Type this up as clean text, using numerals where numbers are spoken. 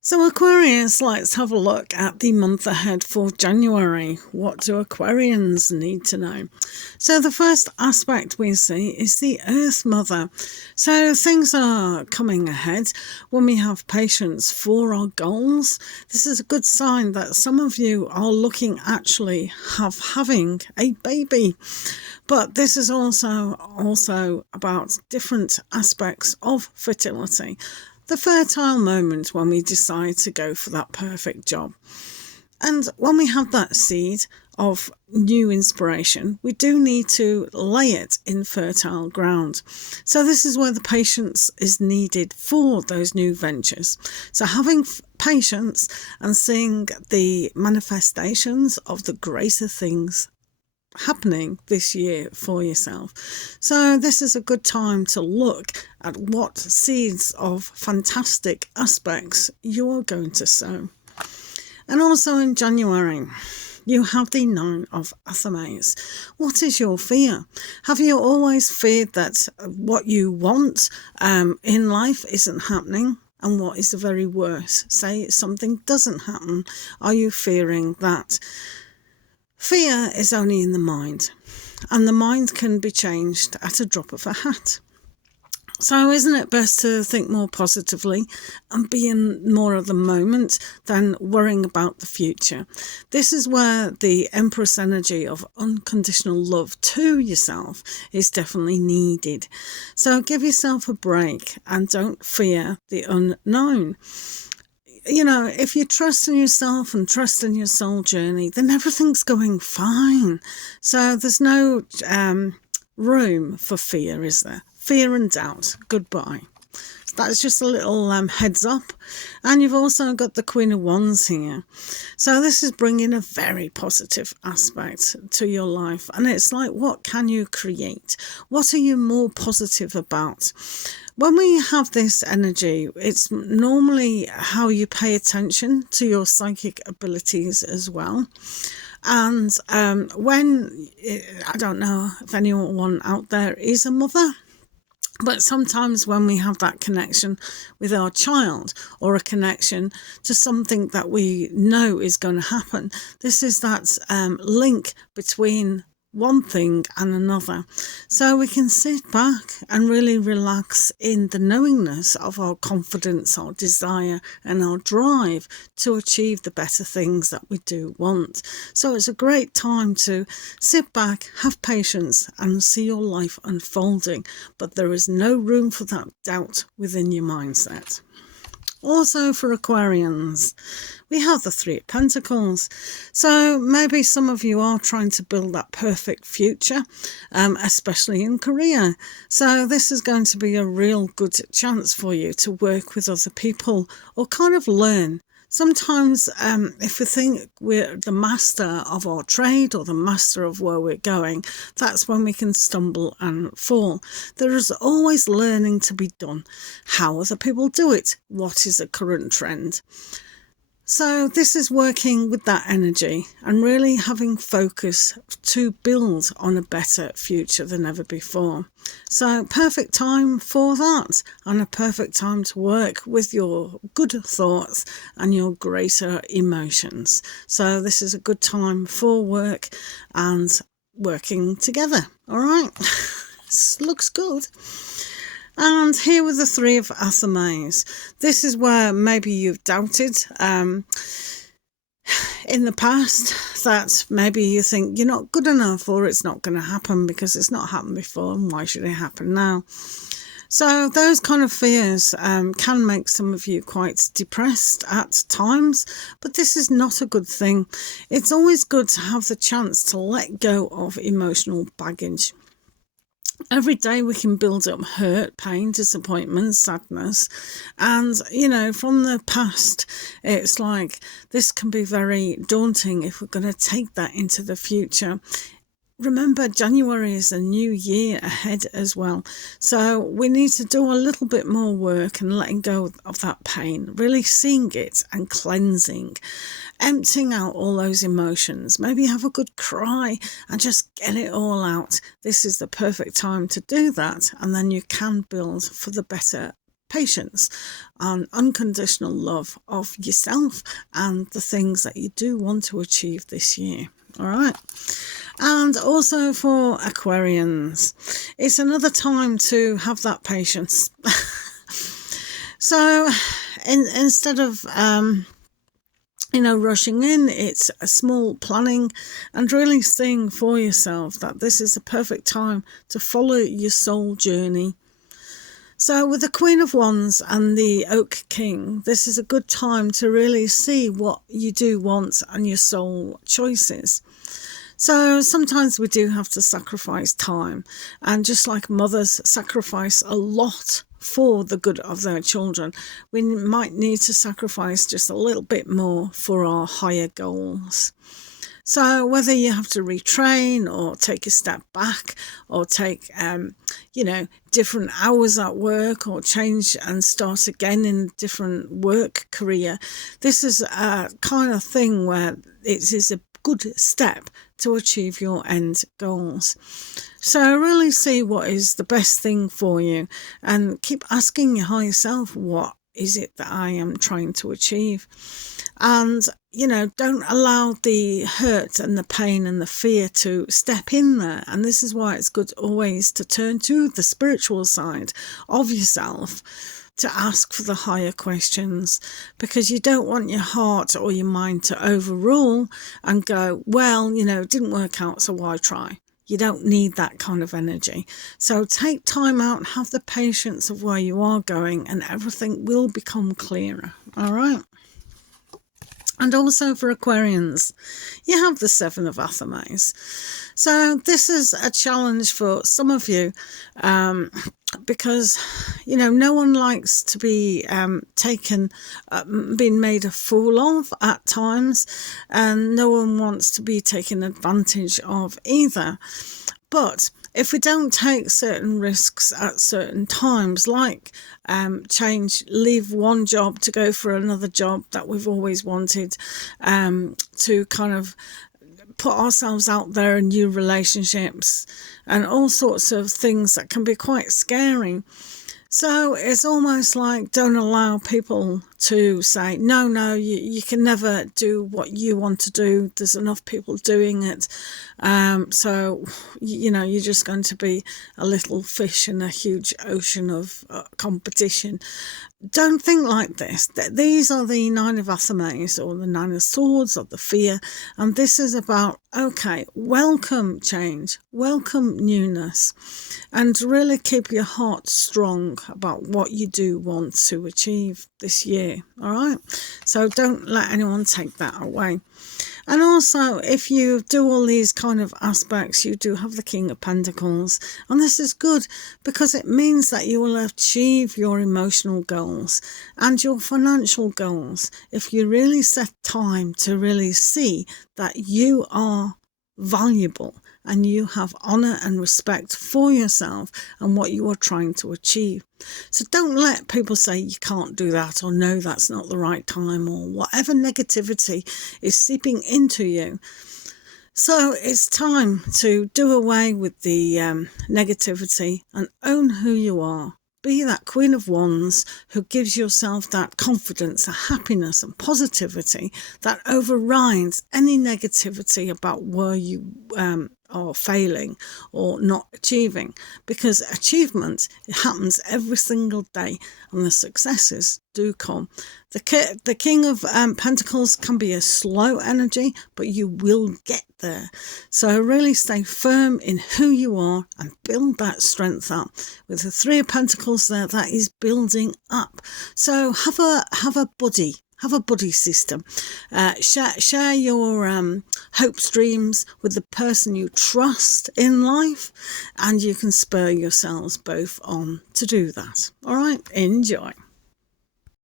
So, Aquarius, let's have a look at the month ahead for January. What do Aquarians need to know? So, the first aspect we see is the Earth Mother. So, things are coming ahead when we have patience for our goals. This is a good sign that some of you are looking actually having a baby. But this is also about different aspects of fertility. The fertile moment when we decide to go for that perfect job. And when we have that seed of new inspiration, we do need to lay it in fertile ground. So this is where the patience is needed for those new ventures. So having patience and seeing the manifestations of the greater things happening this year for yourself. So this is a good time to look at what seeds of fantastic aspects you're going to sow. And also in January, you have the Nine of Athames. What is your fear? Have you always feared that what you want in life isn't happening? And what is the very worst? Say something doesn't happen. Are you fearing that? Fear is only in the mind, and the mind can be changed at a drop of a hat. So isn't it best to think more positively and be in more of the moment than worrying about the future? This is where the Empress energy of unconditional love to yourself is definitely needed. So give yourself a break and don't fear the unknown. You know, if you trust in yourself and trust in your soul journey, then everything's going fine. So there's no room for fear, is there? Fear and doubt. Goodbye. That's just a little heads up. And you've also got the Queen of Wands here. So this is bringing a very positive aspect to your life. And it's like, what can you create? What are you more positive about? When we have this energy, it's normally how you pay attention to your psychic abilities as well. And I don't know if anyone out there is a mother, but sometimes when we have that connection with our child or a connection to something that we know is going to happen, this is that link between one thing and another. So we can sit back and really relax in the knowingness of our confidence, our desire and our drive to achieve the better things that we do want. So it's a great time to sit back, have patience and see your life unfolding. But there is no room for that doubt within your mindset. Also for Aquarians, we have the Three of Pentacles. So maybe some of you are trying to build that perfect future, especially in career. So this is going to be a real good chance for you to work with other people or kind of learn. Sometimes if we think we're the master of our trade or the master of where we're going, that's when we can stumble and fall. There is always learning to be done. How other people do it? What is a current trend? So this is working with that energy and really having focus to build on a better future than ever before. So perfect time for that, and a perfect time to work with your good thoughts and your greater emotions. So this is a good time for work and working together. All right. Looks good. And here with the Three of Athames, this is where maybe you've doubted in the past that maybe you think you're not good enough or it's not going to happen because it's not happened before and why should it happen now? So those kind of fears can make some of you quite depressed at times, but this is not a good thing. It's always good to have the chance to let go of emotional baggage. Every day we can build up hurt, pain, disappointment, sadness. And, you know, from the past, it's like this can be very daunting if we're going to take that into the future. Remember, January is a new year ahead as well. So we need to do a little bit more work and letting go of that pain, really seeing it and cleansing, emptying out all those emotions. Maybe have a good cry and just get it all out. This is the perfect time to do that. And then you can build for the better patience and unconditional love of yourself and the things that you do want to achieve this year. All right. And also for Aquarians, it's another time to have that patience. So instead of rushing in, it's a small planning and really seeing for yourself that this is a perfect time to follow your soul journey. So with the Queen of Wands and the Oak King, this is a good time to really see what you do want and your soul choices. So sometimes we do have to sacrifice time, and just like mothers sacrifice a lot for the good of their children, we might need to sacrifice just a little bit more for our higher goals. So whether you have to retrain or take a step back or take, different hours at work or change and start again in a different work career, this is a kind of thing where it is a good step to achieve your end goals. So really see what is the best thing for you and keep asking your higher self, what is it that I am trying to achieve? And, don't allow the hurt and the pain and the fear to step in there. And this is why it's good always to turn to the spiritual side of yourself to ask for the higher questions, because you don't want your heart or your mind to overrule and go, well, it didn't work out, so why try? You don't need that kind of energy. So take time out and have the patience of where you are going, and everything will become clearer. All right. And also for Aquarians, you have the Seven of Athames. So this is a challenge for some of you because, no one likes to be being made a fool of at times, and no one wants to be taken advantage of either. But if we don't take certain risks at certain times, like leave one job to go for another job that we've always wanted, to kind of put ourselves out there in new relationships and all sorts of things that can be quite scary. So it's almost like, don't allow people to say, no, you can never do what you want to do. There's enough people doing it. So, you're just going to be a little fish in a huge ocean of competition. Don't think like this. These are the Nine of Athames, or the Nine of Swords, or the fear. And this is about, okay, welcome change, welcome newness, and really keep your heart strong about what you do want to achieve this year. All right. So don't let anyone take that away. And also, if you do all these kind of aspects, you do have the King of Pentacles. And this is good because it means that you will achieve your emotional goals and your financial goals if you really set time to really see that you are valuable and you have honor and respect for yourself and what you are trying to achieve. So don't let people say you can't do that, or no, that's not the right time, or whatever negativity is seeping into you. So it's time to do away with the negativity and own who you are. Be that Queen of Wands who gives yourself that confidence, a happiness and positivity that overrides any negativity about where you are failing or not achieving, because achievement, it happens every single day and the successes do come. The King of Pentacles can be a slow energy, but you will get there. So really stay firm in who you are and build that strength up. With the Three of Pentacles there, that is building up. So have a buddy. Have a buddy system. Share your hopes, dreams with the person you trust in life, and you can spur yourselves both on to do that. All right, enjoy.